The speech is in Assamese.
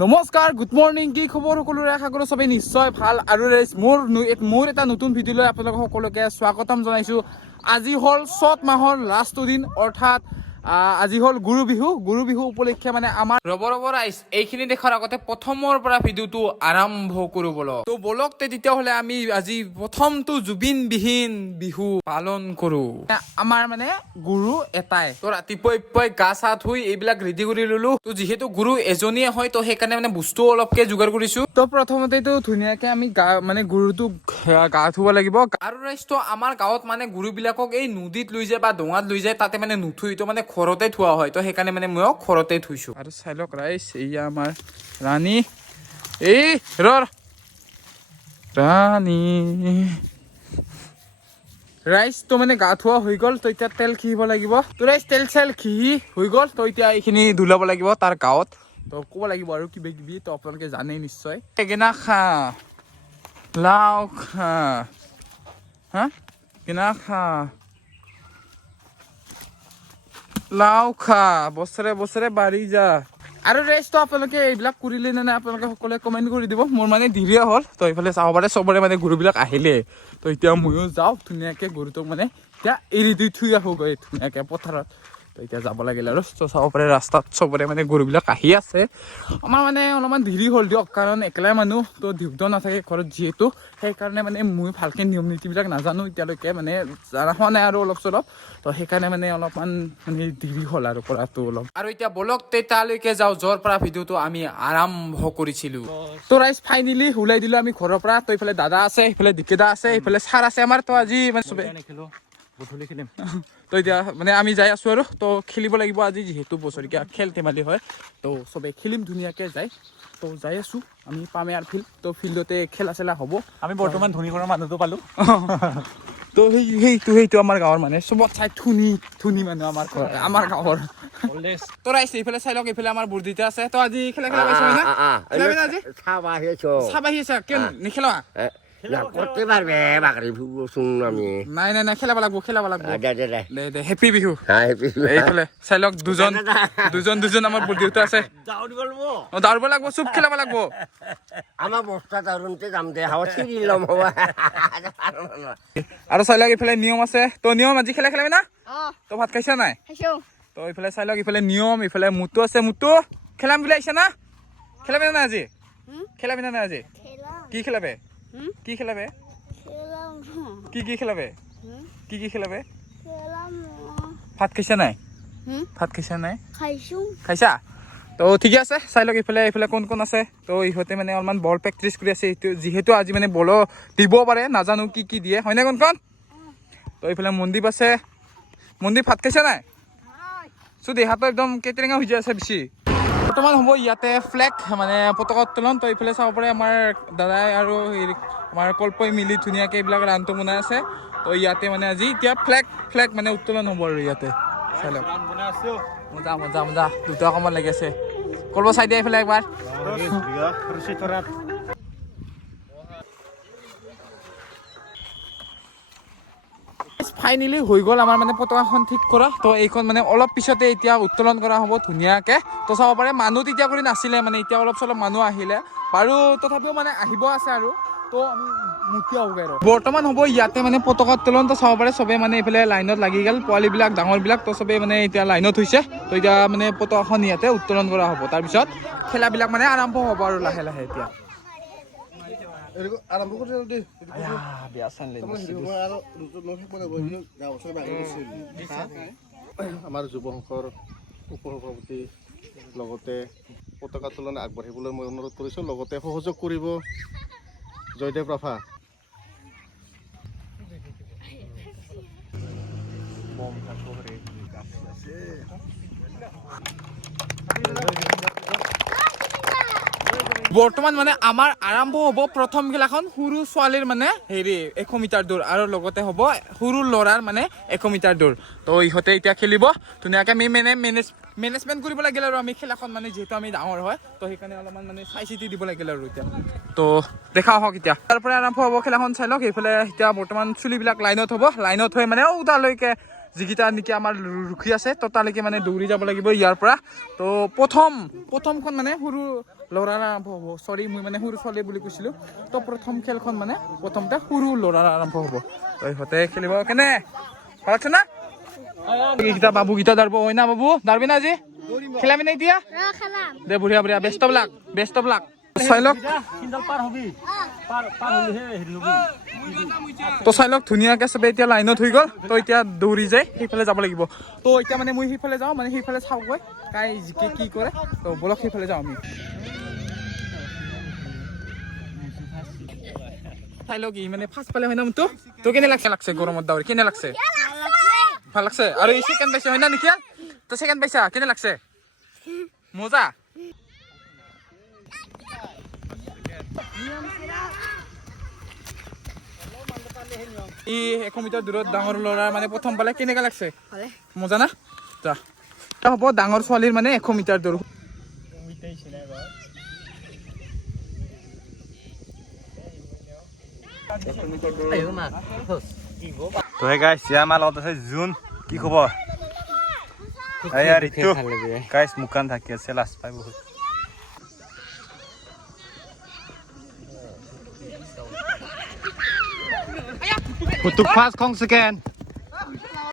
নমস্কাৰ, গুড মৰ্নিং। কি খবৰ সকলোৰে? আশা কৰোঁ সবেই নিশ্চয় ভাল। আৰু মোৰ এটা নতুন ভিডিঅ'লৈ আপোনালোক সকলোকে স্বাগতম জনাইছোঁ। আজি হ'ল চ'ত মাহৰ লাষ্টৰ দিন, অৰ্থাৎ আজি হ'ল গুৰু বিহু উপলক্ষে মানে আমাৰ ৰব ৰাইজ এইখিনি দেখাৰ আগতে প্ৰথমৰ পৰা ভিডিঅ'টো আৰম্ভ কৰোঁ বলক। তো বলক তেতিয়াহ'লে আমি আজি প্ৰথমটো জুবিনবিহীন বিহু পালন কৰোঁ। আমাৰ মানে গুৰু এটাই, তো ৰাতিপুৱাই গা চা ধুই এইবিলাক ৰেডি কৰি ললো। তো যিহেতু গুৰু এজনীয়ে হয়, তো সেইকাৰণে মানে বস্তু অলপকে যোগাৰ কৰিছো। তো প্ৰথমতেতো ধুনীয়াকে আমি গুৰুটোক গা ধুব লাগিব। আৰু ৰাইজটো আমাৰ গাঁৱত মানে গুৰু বিলাকক এই নদীত লৈ যায় বা ডঙাত লৈ যায়, তাতে মানে নুথুই, তো মানে ঘৰতে থোৱা হয়। তো সেইকাৰণে মানে ময়ো ঘৰতে থৈছো। আৰু চাই লওক ৰাইজ, এইয়া আমাৰ ৰাণী, এই ৰাণী ৰাইজ। তো মানে গা ধোৱা হৈ গ'ল, তো এতিয়া তেল খিহিব লাগিব। তো ৰাইজ তেল চেল খিহি হৈ গ'ল, তো এতিয়া এইখিনি ধুলাব লাগিব তাৰ গাঁৱত। তো ক'ব লাগিব আৰু কিবা কিবি, তো আপোনালোকে জানেই নিশ্চয়। বেঙেনা খা, লাও খা, বেঙেনা খা, লাও খা, বছৰে বছৰে বাঢ়ি যা। আৰু ৰেষ্টটো আপোনালোকে এইবিলাক কৰিলে নে নাই আপোনালোকে সকলোৱে কমেণ্ট কৰি দিব। মোৰ মানে দেৰিয়ে হ'ল, তো এইফালে চাব পাৰে চবৰে মানে গৰুবিলাক আহিলে। তো এতিয়া ময়ো যাওঁ ধুনীয়াকৈ গৰুটোক মানে এতিয়া এৰি দি থৈ আহোঁগৈ ধুনীয়াকৈ পথাৰত। তো এতিয়া যাব লাগিল আৰু। তো চাব পাৰে ৰাস্তাত চবৰে মানে গৰুবিলাক আহি আছে। আমাৰ মানে অলপমান দেৰি হ'ল দিয়ক, কাৰণ একেলাই মানুহ, তো দিগদাৰ নাথাকে ঘৰত যিহেতু। সেইকাৰণে মানে মই ভালকৈ নিয়ম নীতিবিলাক নাজানো এতিয়ালৈকে, মানে জনা হোৱা নাই আৰু অলপ চলপ। তো সেইকাৰণে মানে অলপমান মানে দেৰি হ'ল আৰু কৰাটো অলপ। আৰু এতিয়া বলক তালৈকে যাওঁ য'ৰ পৰা ভিডিঅ'টো আমি আৰম্ভ কৰিছিলোঁ। তো ৰাইজ ফাইনেলি ওলাই দিলোঁ আমি ঘৰৰ পৰা। তো এইফালে দাদা আছে, এইফালে দিকেদা আছে, এইফালে ছাৰ আছে আমাৰ। তো আজি মানে চবে গধূলি খেলিম। তো এতিয়া মানে আমি যাই আছোঁ আৰু। তো খেলিব লাগিব আজি, যিহেতু বছৰেকীয়া খেল ধেমালি হয়। তো চবেই খেলিম ধুনীয়াকৈ যায়। তো যাই আছোঁ আমি পামেয়াৰ ফিল্ড। তো ফিল্ডতে খেলা চেলা হ'ব। আমি বৰ্তমান ধনী কৰা মানুহটো পালোঁ। তো সেইটো আমাৰ গাঁৱৰ মানে চবত চাই ধনী মানুহ আমাৰ গাঁৱৰ। তো ৰাইজ এইফালে চাই লওক, এইফালে আমাৰ বুৰ্দিতা আছে। তো আজি খেলা পাইছে না? খেলাবি না আজি? চাব আহি আছে, কিয় নেখেলা? করতে পারবে বাকরি ফুসুং আমি নাই খেলাব লাগব দে হেপী বিহু। হ্যাঁ এইফালে চাই লওক দুজন আমাৰ বুৰ্দিতা আছে। দাউৰিব লাগব, চুপ খেলাব লাগব। আমাৰ বস্তা দাৰুনতে যাম দে হাওয়া ছিড়ি লম হওয়া আৰু চাই লওক এইফালে নিয়ম আছে। তো নিয়ম আজি খেলাবি না? তো ভাত খাইছা নাই? তো এইফালে চাই লওক, এইফালে নিয়ম, এইফালে মুটু আছে। মুটু খেলাম বুলি আহিছে না? খেলাবি না আজি? খেলাবি না আজি? কি খেলাবে? কি খেলাবে? কি খেলাবে? কি খেলাবে? ভাত খাইছা নাই? ভাত খাইছা নাই? খাইছা? তো ঠিকে আছে। চাই লওক এইফালে কোন আছে। তো ইহঁতে মানে অলপমান বল প্ৰেক্টিচ কৰি আছে, যিহেতু আজি মানে বলো দিব পাৰে, নাজানো কি দিয়ে, হয়নে কোন? তো এইফালে মনদীপ আছে। মনদীপ ভাত খাইছা নাই? দেহাটো একদম কেটেৰেঙা হৈ যায় আছে বেছি। বৰ্তমান হ'ব ইয়াতে ফ্লেগ মানে পতাকা উত্তোলন। তো এইফালে চাব পাৰে আমাৰ দাদাই আৰু আমাৰ কল্পই মিলি ধুনীয়াকৈ এইবিলাক ৰানটো বনাই আছে। তো ইয়াতে মানে আজি এতিয়া ফ্লেগ মানে উত্তোলন হ'ব আৰু ইয়াতে চাই লওক। মজা দুটা অকণমান লাগি আছে। কল্প চাই দিয়া এইফালে একবাৰ। ফাইনেলি হৈ গ'ল আমাৰ মানে পতাকাখন ঠিক কৰা। তো এইখন মানে অলপ পিছতে এতিয়া উত্তোলন কৰা হ'ব ধুনীয়াকৈ। তো চাব পাৰে মানুহ তেতিয়া কৰি নাছিলে, মানে এতিয়া অলপ চলপ মানুহ আহিলে বাৰু, তথাপিও মানে আহিব আছে আৰু। তো আমি বৰ্তমান হ'ব ইয়াতে মানে পতাকা উত্তোলন। তো চাব পাৰে চবে মানে এইফালে লাইনত লাগি গ'ল, পোৱালিবিলাক ডাঙৰবিলাক। তো চবেই মানে এতিয়া লাইনত হৈছে। তো এতিয়া মানে পতাকাখন ইয়াতে উত্তোলন কৰা হ'ব। তাৰপিছত খেলাবিলাক মানে আৰম্ভ হ'ব আৰু লাহে লাহে এতিয়া আৰম্ভ কৰি আমাৰ যুৱ সংঘৰ উপসভাপতি লগতে পতাকা উত্তোলন আগবাঢ়িবলৈ মই অনুৰোধ কৰিছোঁ। লগতে সহযোগ কৰিব জয়দেৱ ৰাভা। বৰ্তমান মানে আমাৰ আৰম্ভ হ'ব প্ৰথম খেলাখন সৰু ছোৱালীৰ মানে 100 মিটাৰ দৌৰ, আৰু লগতে হ'ব সৰু ল'ৰাৰ মানে 100 মিটাৰ দৌৰ। তো ইহঁতে এতিয়া খেলিব ধুনীয়াকৈ। আমি মানে মেনেজমেণ্ট কৰিব লাগিল আৰু আমি খেলাখন মানে যিহেতু আমি ডাঙৰ হয়, তো সেইকাৰণে অলপমান মানে চাই চিতি দিব লাগিল আৰু এতিয়া। তো দেখা হওক এতিয়া তাৰ পৰা আৰম্ভ হ'ব খেলাখন। চাই লওক এইফালে এতিয়া বৰ্তমান চুলিবিলাক লাইনত হ'ব, লাইনত হৈ মানে তালৈকে যিকেইটা নেকি আমাৰ ৰখি আছে তো তালৈকে মানে দৌৰি যাব লাগিব ইয়াৰ পৰা তো প্ৰথমখন মানে সৰু ল'ৰাৰ আৰম্ভ হ'ব চৰি মই মানে সৰু ছোৱালী বুলি কৈছিলোঁ তো প্ৰথম খেলখন মানে প্ৰথমতে সৰু ল'ৰাৰ আৰম্ভ হ'ব তো ইহঁতে খেলিব কেনে ভাল আছে না এইকেইটা বাবুকেইটা দাঁড়ব হয় না বাবু দাঁড়বি না আজি খেলাবি না এতিয়া দে বঢ়িয়া বঢ়িয়া বেষ্ট অফ লাক চাই লওক তো চাই লওক ধুনীয়াকৈ চবে এতিয়া লাইনত হৈ গ'ল তো এতিয়া দৌৰি যায় সেইফালে যাব লাগিব তো এতিয়া মানে মই সেইফালে যাওঁ মানে সেইফালে চাওঁগৈ কাই জিকে কি কৰে তো বলক সেইফালে যাওঁ আমি চাই লওক ই মানে ফাৰ্ষ্ট পালে হয় না মোৰতো তো কেনে লাগছে গৰমত দাউৰি কেনে লাগছে ভাল লাগছে আৰু এই ছেকেণ্ড পাইছে হয় না নিখিল তো ছেকেণ্ড পাইছা কেনে লাগছে মজা ই 100 মিটাৰ দূৰত ডাঙৰ ল'ৰা মানে প্ৰথম পালে কেনেকা লাগছে মজা না যা হ'ব ডাঙৰ ছোৱালীৰ মানে 100 মিটাৰ দূৰ তো হে গাইছ ইয়া আমাৰ লগত আছে জুন কি খবৰ এয়া ঋতু গাইছ মুকান থাকি আছে লাষ্ট পাই বহুত Kutuk pas kong seken.